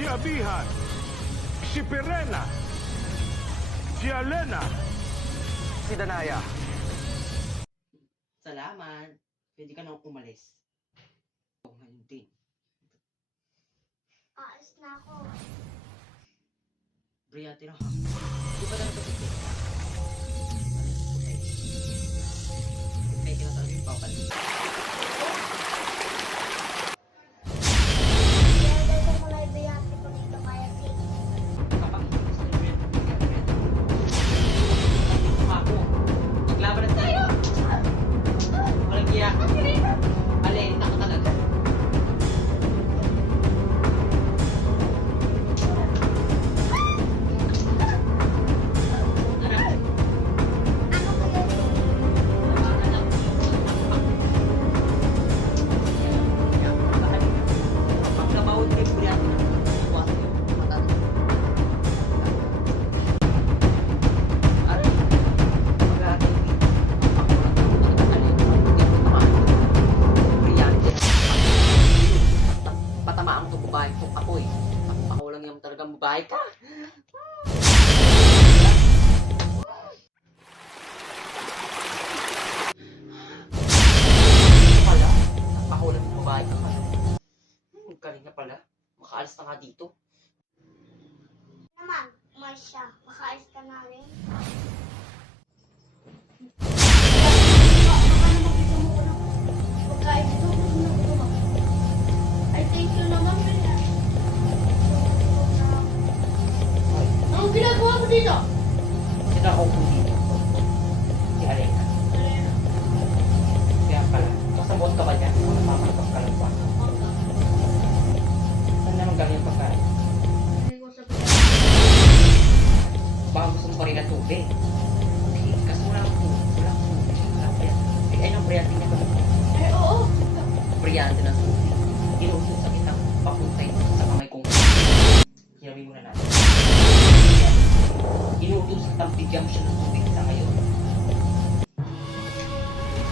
si Abihan, si Perena, si Alena, si Danaya. Salamat. Pwede ka nang umalis. Oh, ngayon din. Aalis na ako. Brillante na ha. Di ba talaga ito? Pwede na talaga yung papalit. Kaya dahil ko muna ibiyate ko dito kaya sige. Kapakita ko sa Brillante. Dito nga ako. Maglaban na tayo. Walang giyak. Alin, ako talaga. Ano kaya yun? Patamaan ko babae kung ako eh. Ako lang yung talagang babae ka. Pala, ako lang yung babae ka pala. Galing na pala. Makaalis na nga dito. Naman, umalis siya. Makaalis ka na rin. Ay, thank you naman, Bella. Anong ginagawa mo dito? Sino ako po dito? Si Alena. Kaya pala, kasabot ka ba niya? O napapagpag ka lang ba? Saan naman galing yung pagkain? Baka gusto mo pa rin na tubig. Okay, kasi wala akong tubig. Wala akong tubig. Wala akong briyante. Eh, anong briyante niya ba? Ay, oo. Briyante ng tubig. Inuusot sa kitang papuntay sa kamay kong hiramin muna natin. Inuutos sa kitang bigyan mo siya ng tubig sa ngayon.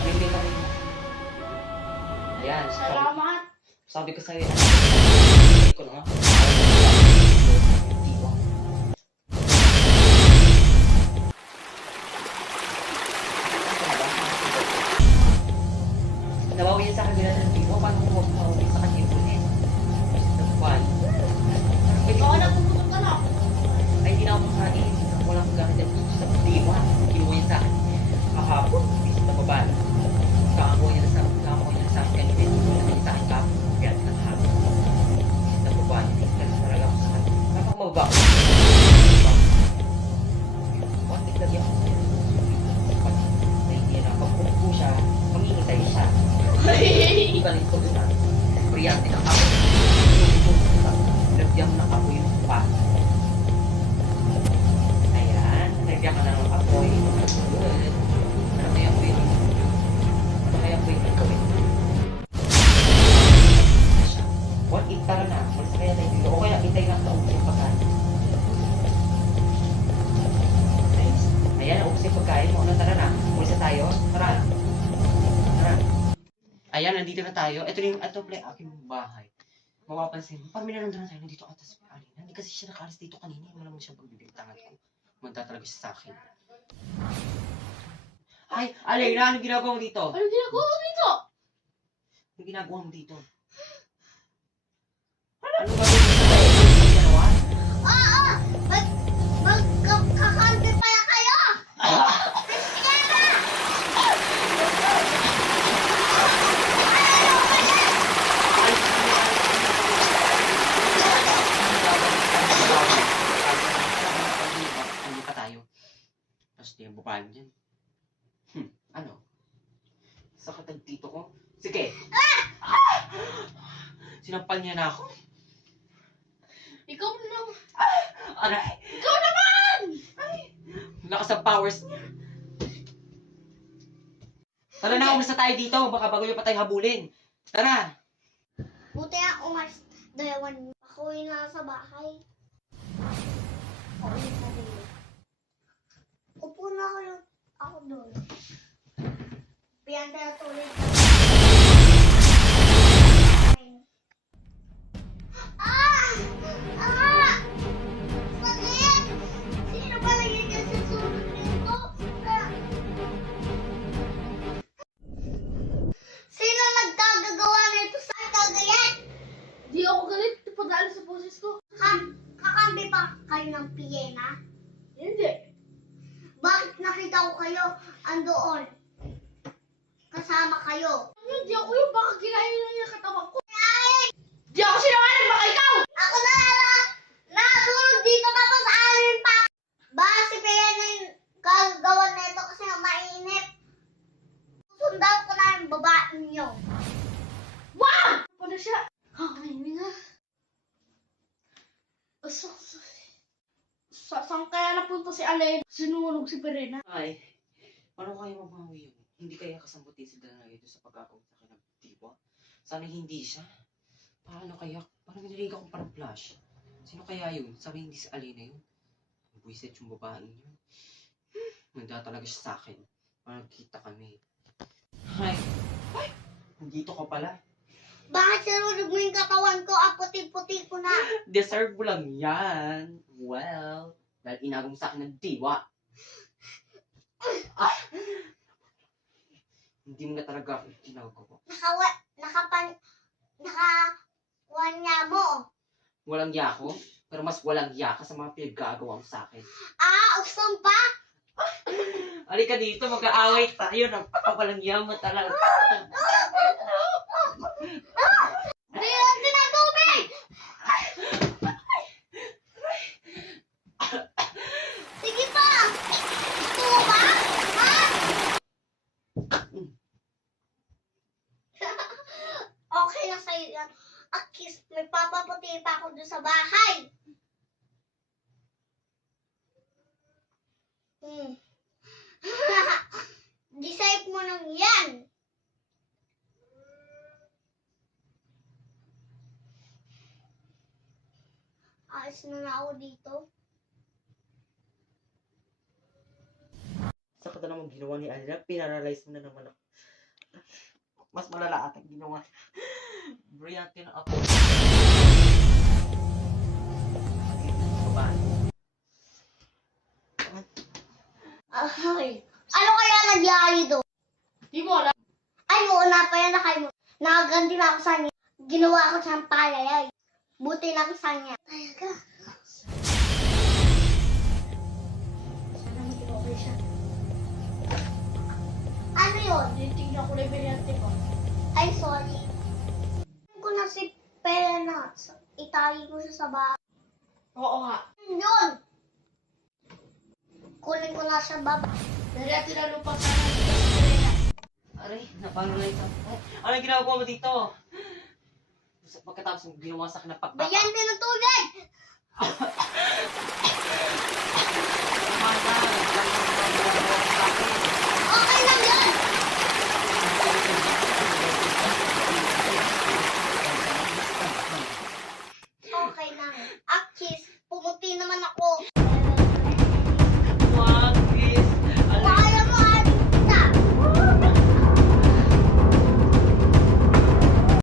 Hindi ka rin. Ayan. Salamat. Sabi ko sa'yo, sabi ko na nga. Diwa. Nabawi sa kanila ng diwa, paano ko mabawi sa kanila ulit? Kasi nagpal. Baka napuputok ka na. Ay, hindi na ako makain. Wala akong gamit sa diwa. Kinuha niya sa akin. Kahapon, bis na babala. Kakakuha niya na sa akin kanina. Kinuha niya sa akin kahapon. Kaya tinatahapon. Bis na babala. Kasi talaga ako sa akin. Napang mababaw. Kontik lagi ako sa'yo. Nahihiya na. Pag umupo siya, mamingitay siya. Hindi ka rin ko doon na. Brillante ng ako. Lagyan mo ng apoy yung pa. Ayan. Lagyan ka na ng apoy. Good. Ano kaya po yun? Ano kaya po yun gawin? What? Tara na. Malis kaya tayo dito. O kaya itay na sa ubos yung pagkain. Nice. Ayan, ubos yung pagkain mo. Ano, tara na. Malis na tayo. Tara. Tara. Ayan, nandito na tayo. Ito yung play aking bahay. Mapapansin mo, parang minanong na tayo nandito ata sa Alina. Hindi kasi siya nakaalis dito kanina. Wala mo siyang pagbibintangan ko. Manda talaga siya sa akin. Ay, Alina, anong ginagawa mo dito? Ano ginagawa mo dito? Anong ginagawa mo dito? Ano ba yung ginawa? Oo! Magkakampi pala kayo! Ano pa tayo? Tapos di yung babae mo dyan. Ano? Sakit ang tito ko? Sige! Sinampal niya na ako. Ikaw naman. Aray! Ikaw naman! Lakas ang powers niya. Tara na, umas na tayo dito. Baka bago niyo pa tayo habulin. Tara! Buti na umalis. Dayawan. Ako yung nasa bahay. Upo na ako doon. Piyan tayo tuloy. Ah! ako galit. Padali sa boses ko. Kakambi pa kayo ng piyena? Hindi. Bakit nakita ko kayo andoon? Kasama kayo. Hindi ako yun. Baka kinain na niya katawan ko. Di ako sinungaling. Baka ikaw. Ako na nasunod dito tapos alin pa. Baka si piyena yung gagawa nito kasi mainit. Sundan ko na yung babae niyo. Wow! Ano siya? Hindi nga. Saan kaya napunta si Alay? Sinunog si Perena. Ay, paano kaya mabawi yun? Hindi kaya kasambutin si Danay ito sa pagkakaw sa akin ng diwa? Sana hindi siya. Paano kaya? Parang nililig akong parang flash. Sino kaya yun? Sabi hindi si Alina yun. Buisit yung babaeng yun. Nanda talaga siya sa akin. Parang kita kami. Ay! Ay! Nandito ka pala. Bakit sinunog mo yung katawan ko? Ang puti-puti ko na. Deserve mo lang yan. Well, dahil inagong sa akin ng diwa. Ah! Hindi mo na talaga ako ginagawa. Nakawanya mo. Walang ya ako, pero mas walang ya ka sa mga pinaggagawa mo sa akin. Usong pa? Halika dito, mag-aaway tayo. Napakawalang ya mo talaga. Hindi na tubig! Sige pa! Gusto mo ba? Ha? Okay na sa'yo yan. Akis, may papaputi pa ako doon sa bahay. Decide mo nang yan. Ayos na ako dito. Sa ka naman ginawa ni Alina, pinaralyze mo na naman ako. Mas malala atang ginawa. Brillante na ako. Babae. Ay, ano kaya nagyari doon? Di mo alam. Ay, oo na pa yan na kayo. Nakaganti na ako sa niya. Ginawa ko siyang palayay. Buti lang sa niya. Talaga. Sana maging okay siya. Ano yun? Titignan ko na yung bilyante ko. Ay, sorry. Ko na si Pena. Itayi ko siya sa bahay. Oo nga. Yun! Kunin ko na siya baba. Dahil at tinalupa sana dito si Perena. Aray, napangalays ako. Ano yung ginagawa mo dito? Pagkatapos mo ginawa sa akin ng pagkaka. Bayan din ng tubig!